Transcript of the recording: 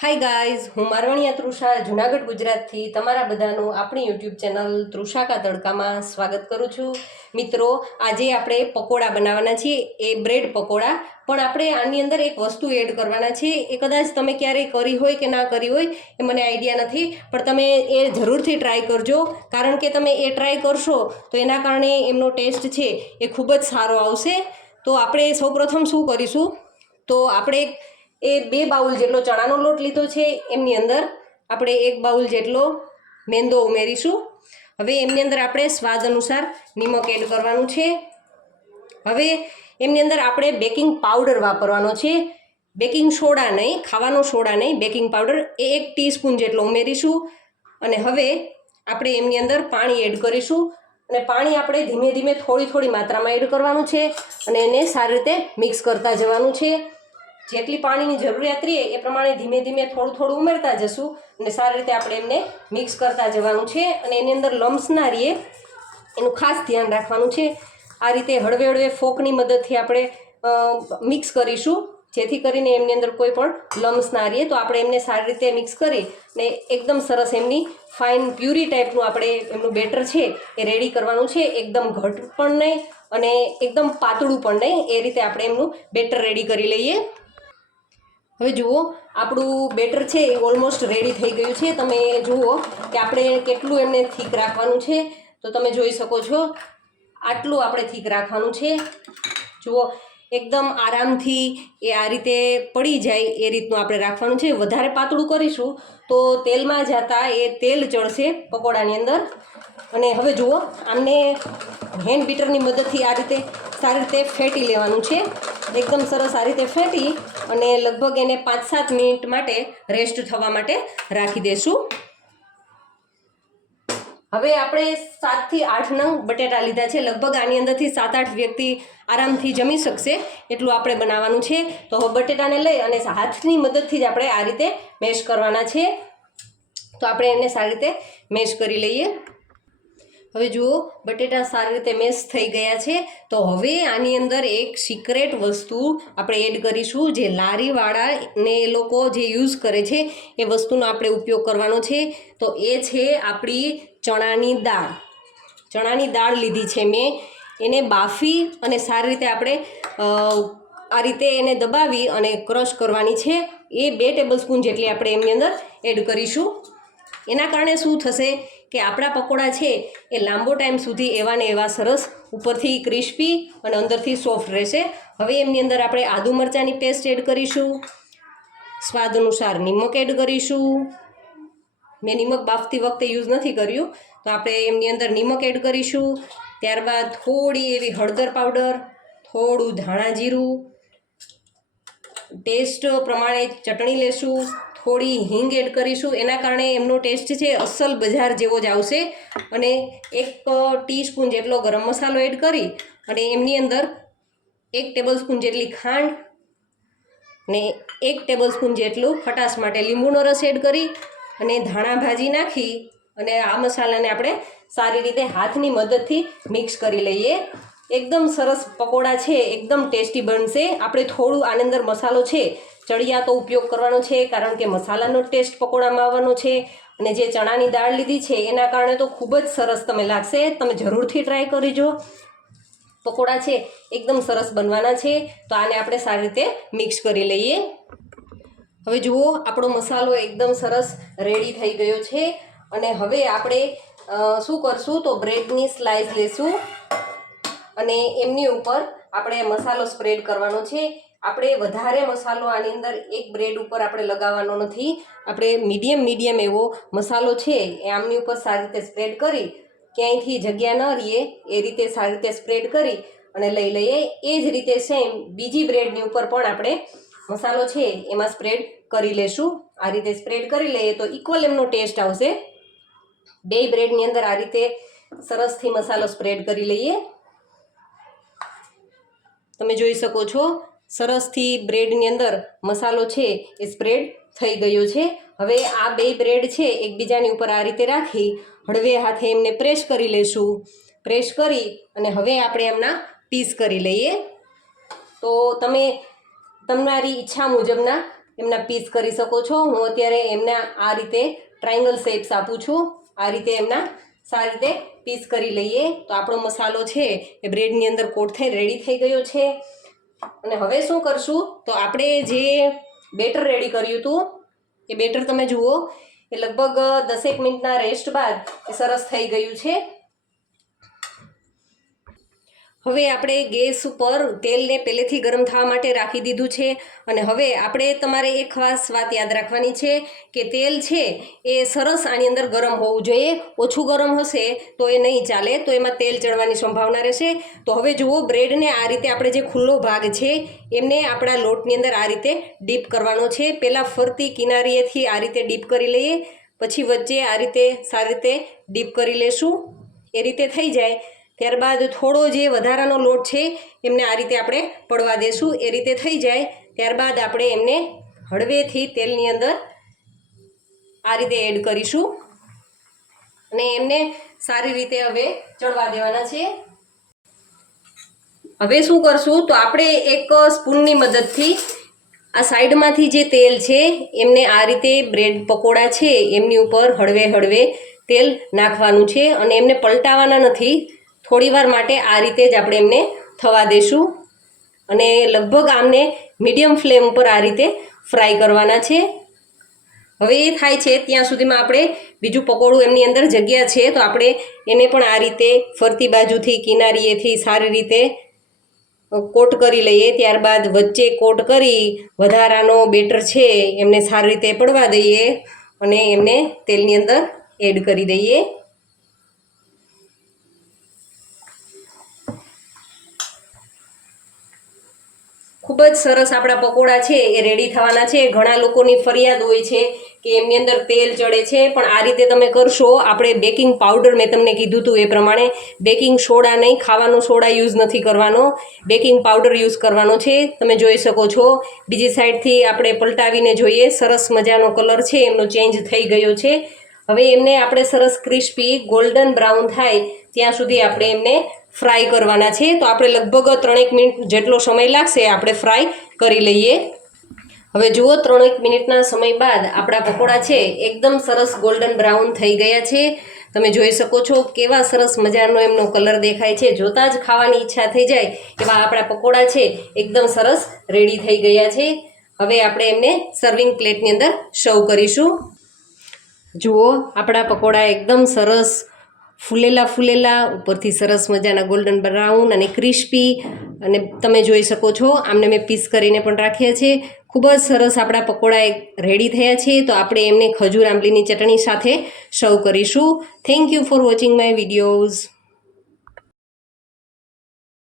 Hi guys હું મારવાણિયા તૃષા, જુનાગઢ, ગુજરાતથી તમારા બધાનું આપણી યુટ્યુબ ચેનલ તૃષા કા તડકામાં સ્વાગત કરું છું. મિત્રો, આજે આપણે પકોડા બનાવવાના છીએ, એ બ્રેડ પકોડા. પણ આપણે આની અંદર એક વસ્તુ એડ કરવાના છે એ કદાચ તમે ક્યારેય કરી હોય કે ના કરી હોય, એ મને આઈડિયા નથી. પણ તમે એ જરૂરથી ટ્રાય કરજો, કારણ કે તમે એ ટ્રાય કરશો, તો એના કારણે એમનો ટેસ્ટ છે, એ ખૂબ જ સારો આવશે. તો આપણે સૌપ્રથમ શું કરીશું? તો આપણે એ બે બાઉલ જેટલો ચણાનો લોટ લીધો છે. એમની અંદર આપણે એક બાઉલ જેટલો મેંદો ઉમેરીશું. હવે એમની અંદર આપણે સ્વાદ અનુસાર નિમક એડ કરવાનું છે. હવે એમની અંદર આપણે બેકિંગ પાવડર વાપરવાનો છે. બેકિંગ સોડા નહીં, ખાવાનો સોડા નહીં, બેકિંગ પાવડર એ એક ટીસ્પૂન જેટલો ઉમેરીશું. અને હવે આપણે એમની અંદર પાણી એડ કરીશું. અને પાણી આપણે ધીમે ધીમે થોડી થોડી માત્રામાં એડ કરવાનું છે. અને એને સારી રીતે મિક્સ કરતા જવાનું છે. જેટલી પાણીની જરૂરિયાત રહે એ પ્રમાણે ધીમે ધીમે થોડું થોડું ઉમેરતા જશું અને સારી રીતે આપણે એમને મિક્સ કરતા જવાનું છે અને એની અંદર લમ્સ ના રહીએ એનું ખાસ ધ્યાન રાખવાનું છે. આ રીતે હળવે હળવે ફોકની મદદથી આપણે મિક્સ કરીશું. જેથી કરીને એમની અંદર કોઈ પણ લમ્સ ના રહીએ તો આપણે એમને સારી રીતે મિક્સ કરી ને એકદમ સરસ એમની ફાઇન પ્યુરી ટાઈપનું આપણે એમનું બેટર છે એ રેડી કરવાનું છે. એકદમ ઘટ પણ નહીં અને એકદમ પાતળું પણ નહીં. એ રીતે આપણે એમનું બેટર રેડી કરી લઈએ. હવે જુઓ, આપણું બેટર છે એ ઓલમોસ્ટ રેડી થઈ ગયું છે. તમે જુઓ કે આપણે કેટલું એમને થીક રાખવાનું છે. તો તમે જોઈ શકો છો, આટલું આપણે થીક રાખવાનું છે. જુઓ એકદમ આરામથી એ આ રીતે પડી જાય એ રીતનું આપણે રાખવાનું છે. વધારે પાતળું કરીશું તો તેલમાં જતાં એ તેલ ચડશે પકોડાની અંદર. અને હવે જુઓ, આમને હેન્ડ બીટરની મદદથી આ રીતે સારી રીતે ફેટી લેવાનું છે. એકદમ સરસ આ રીતે ફેટી અને લગભગ એને પાંચ સાત મિનિટ માટે રેસ્ટ થવા માટે રાખી દેશું. હવે આપણે સાતથી આઠ નંગ બટેટા લીધા છે. લગભગ આની અંદરથી સાત આઠ વ્યક્તિ આરામથી જમી શકશે. એટલું આપણે બનાવવાનું છે. તો હવે બટેટાને લઈ અને હાથની મદદથી જ આપણે આ રીતે મેશ કરવાના છે. તો આપણે એને સારી રીતે મેશ કરી લઈએ. હવે જુઓ, બટેટા સારી રીતે મેશ થઈ ગયા છે. તો હવે આની અંદર એક સિક્રેટ વસ્તુ આપણે એડ કરીશું. જે લારીવાળા ને એ લોકો જે યુઝ કરે છે, એ વસ્તુનો આપણે ઉપયોગ કરવાનો છે. તો એ છે આપણી ચણાની દાળ. ચણાની દાળ લીધી છે મેં. એને બાફી અને સારી રીતે આપણે આ રીતે એને દબાવી અને ક્રશ કરવાની છે. એ બે ટેબલ સ્પૂન જેટલી આપણે એમની અંદર એડ કરીશું. એના કારણે શું થશે કે આપણા પકોડા છે એ લાંબો ટાઈમ સુધી એવા ને એવા સરસ ઉપરથી ક્રિસ્પી અને અંદરથી સોફ્ટ રહેશે. હવે એમની અંદર આપણે આદુ મરચાંની પેસ્ટ એડ કરીશું. સ્વાદ અનુસાર નિમક એડ કરીશું. મેં નિમક બાફતી વખતે યુઝ નથી કર્યું. તો આપણે એમની અંદર નિમક એડ કરીશું. ત્યારબાદ થોડી એવી હળદર પાવડર, થોડું ધાણા જીરું, ટેસ્ટ પ્રમાણે ચટણી લેશું, થોડી હિંગ એડ કરીશું. એના કારણે એમનો ટેસ્ટ છે અસલ બજાર જેવો જ આવશે. અને એક ટીસ્પૂન જેટલો ગરમ મસાલો એડ કરી અને એમની અંદર એક ટેબલ સ્પૂન જેટલી ખાંડ ને એક ટેબલ સ્પૂન જેટલું ખટાશ માટે લીંબુનો રસ એડ કરી અને ધાણા ભાજી નાખી અને આ મસાલાને આપણે સારી રીતે હાથની મદદથી મિક્સ કરી લઈએ. એકદમ સરસ પકોડા છે, એકદમ ટેસ્ટી બનશે. આપણે થોડું આની અંદર મસાલો છે ચડિયાતો ઉપયોગ કરવાનો છે, કારણ કે મસાલાનો ટેસ્ટ પકોડામાં આવવાનો છે. અને જે ચણાની દાળ લીધી છે, એના કારણે તો ખૂબ જ સરસ તમે લાગશે. તમે જરૂરથી ટ્રાય કરીજો. પકોડા છે, એકદમ સરસ બનવાના છે. તો આને આપણે સારી રીતે મિક્સ કરી લઈએ. હવે જુઓ, આપણો મસાલો એકદમ સરસ રેડી થઈ ગયો છે. અને હવે આપણે શું કરશું? તો બ્રેડની સ્લાઇસ લેશું. અને એમની ઉપર આપણે મસાલો સ્પ્રેડ કરવાનો છે. આપણે વધારે મસાલો આની અંદર એક બ્રેડ ઉપર આપણે લગાવવાનો નથી. આપણે મીડિયમ મીડિયમ એવો મસાલો છે એ આમની ઉપર સારી રીતે સ્પ્રેડ કરી, ક્યાંયથી જગ્યા ન રહીએ, એ રીતે સારી રીતે સ્પ્રેડ કરી અને લઈ લઈએ. એ જ રીતે સેમ બીજી બ્રેડની ઉપર પણ આપણે મસાલો છે, એમાં સ્પ્રેડ કરી લેશું. આ રીતે સ્પ્રેડ કરી લઈએ તો ઇક્વલ એમનો ટેસ્ટ આવશે. બે બ્રેડની અંદર આ રીતે સરસથી મસાલો સ્પ્રેડ કરી લઈએ. તમે જોઈ શકો છો સરસથી બ્રેડની અંદર મસાલો છે એ સ્પ્રેડ થઈ ગયો છે. હવે આ બે બ્રેડ છે એકબીજાની ઉપર આ રીતે રાખી, હળવે હાથે એમને પ્રેસ કરી લેશું. પ્રેસ કરી અને હવે આપણે એમના પીસ કરી લઈએ. તો તમે, તમારી ઈચ્છા મુજબના એમના પીસ કરી શકો છો. હું અત્યારે એમના આ રીતે ટ્રાયંગલ શેપ્સ આપું છું. આ રીતે એમના સારી રીતે પીસ કરી લઈએ. તો આપણો મસાલો છે એ બ્રેડની અંદર કોટ થઈ રેડી થઈ ગયો છે. અને હવે શું કરશું? તો આપણે જે બેટર રેડી કર્યું હતું, એ બેટર તમે જુઓ. એ લગભગ દસેક મિનિટના રેસ્ટ બાદ એ સરસ થઈ ગયું છે. હવે આપણે ગેસ ઉપર તેલને પહેલેથી ગરમ થવા માટે રાખી દીધું છે અને હવે આપણે તમારે એક ખાસ વાત યાદ રાખવાની છે કે તેલ છે એ સરસ આની અંદર ગરમ હોવું જોઈએ. ઓછું ગરમ હશે તો એ નહીં ચાલે, તો એમાં તેલ ચડવાની સંભાવના રહેશે. તો હવે જુઓ, બ્રેડને આ રીતે આપણે જે ખુલ્લો ભાગ છે એમને આપણા લોટની અંદર આ રીતે ડીપ કરવાનો છે. પહેલાં ફરતી કિનારીએથી આ રીતે ડીપ કરી લઈએ, પછી વચ્ચે આ રીતે સારી રીતે ડીપ કરી લેશું. એ રીતે થઈ જાય. ત્યારબાદ થોડો જે વધારાનો લોટ છે, એમને આ રીતે આપણે પડવા દેશું. એ રીતે થઈ જાય. ત્યારબાદ આપણે એમને હળવેથી તેલની અંદર આ રીતે એડ કરીશું. અને એમને સારી રીતે હવે ચડવા દેવાના છે. હવે શું કરશું? તો આપણે એક સ્પૂનની મદદથી આ સાઈડમાંથી જે તેલ છે, એમને આ રીતે બ્રેડ પકોડા છે, એમની ઉપર હળવે હળવે તેલ નાખવાનું છે. અને એમને પલટાવાના નથી. થોડી વાર માટે આ રીતે જ આપણે એમને થવા દેશું. અને લગભગ આમને મીડિયમ ફ્લેમ ઉપર આ રીતે ફ્રાય કરવાના છે. હવે એ થાય છે, ત્યાં સુધીમાં આપણે બીજું પકોડું એમની અંદર જગ્યા છે, તો આપણે એને પણ આ રીતે ફરતી બાજુથી, કિનારીએથી સારી રીતે કોટ કરી લઈએ. ત્યારબાદ વચ્ચે કોટ કરી વધારાનો બેટર છે, એમને સારી રીતે પડવા દઈએ અને એમને તેલની અંદર એડ કરી દઈએ. ખૂબ જ સરસ આપણા પકોડા છે, એ રેડી થવાના છે. ઘણા લોકોની ફરિયાદ હોય છે કે એમની અંદર તેલ ચડે છે, પણ આ રીતે તમે કરશો, આપણે બેકિંગ પાવડર મેં તમને કીધું હતું એ પ્રમાણે. બેકિંગ સોડા નહીં, ખાવાનો સોડા યુઝ નથી કરવાનો. બેકિંગ પાવડર યુઝ કરવાનો છે, તમે જોઈ શકો છો. બીજી સાઈડથી આપણે પલટાવીને જોઈએ, સરસ મજાનો કલર છે, એમનો ચેન્જ થઈ ગયો છે. હવે એમને આપણે સરસ ક્રિસ્પી ગોલ્ડન બ્રાઉન થાય, ત્યાં સુધી આપણે એમને ફ્રાય કરવાના છે. તો આપણે લગભગ ત્રણેક મિનિટ જેટલો સમય લાગશે આપણે ફ્રાય કરી લઈએ. હવે જુઓ, ત્રણેક મિનિટના સમય બાદ આપણા પકોડા છે એકદમ સરસ ગોલ્ડન બ્રાઉન થઈ ગયા છે. તમે જોઈ શકો છો કેવા સરસ મજાનો એમનો કલર દેખાય છે. જોતાં જ ખાવાની ઈચ્છા થઈ જાય એવા આપણા પકોડા છે એકદમ સરસ રેડી થઈ ગયા છે. હવે આપણે એમને સર્વિંગ પ્લેટની અંદર સર્વ કરીશું. જુઓ, આપણા પકોડા એકદમ સરસ ફૂલેલા ફૂલેલા, ઉપરથી સરસ મજાના ગોલ્ડન બ્રાઉન અને ક્રિસ્પી અને તમે જોઈ શકો છો, આમને મેં પીસ કરીને પણ રાખ્યા છે. ખૂબ જ સરસ આપણા પકોડા એક રેડી થયા છે. તો આપણે એમને ખજૂર આંબલીની ચટણી સાથે સર્વ કરીશું. Thank you for watching my videos